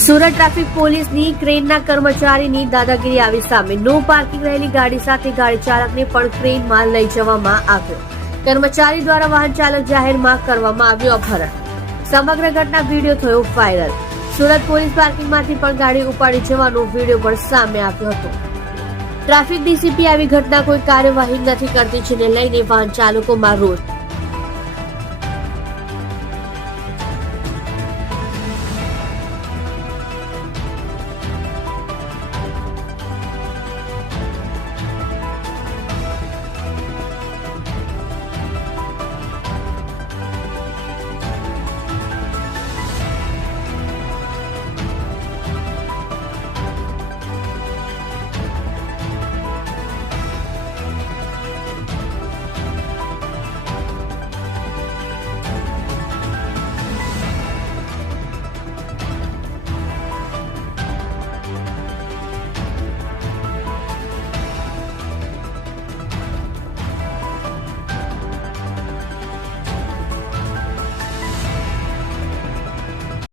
સુરત ટ્રાફિક પોલીસની ક્રેનના કર્મચારીની દાદાગીરી આવી સામે. નો પાર્કિંગ રહેલી ગાડી સાથે ગાડી ચાલકને પણ ક્રેનમાં લઈ જવામાં આવ્યો. કર્મચારી દ્વારા વાહન ચાલક જાહેરમાં કરવામાં આવ્યું અપહરણ. સમગ્ર ઘટના વિડીયો થયો વાયરલ. સુરત પોલીસ પાર્કિંગમાંથી પણ ગાડી ઉપાડી જવાનો વિડીયો પણ સામે આવ્યો હતો. ટ્રાફિક ડીસીપી આવી ઘટના કોઈ કાર્યવાહી નથી કરતી, જેને લઈને વાહન ચાલકોમાં રોષ.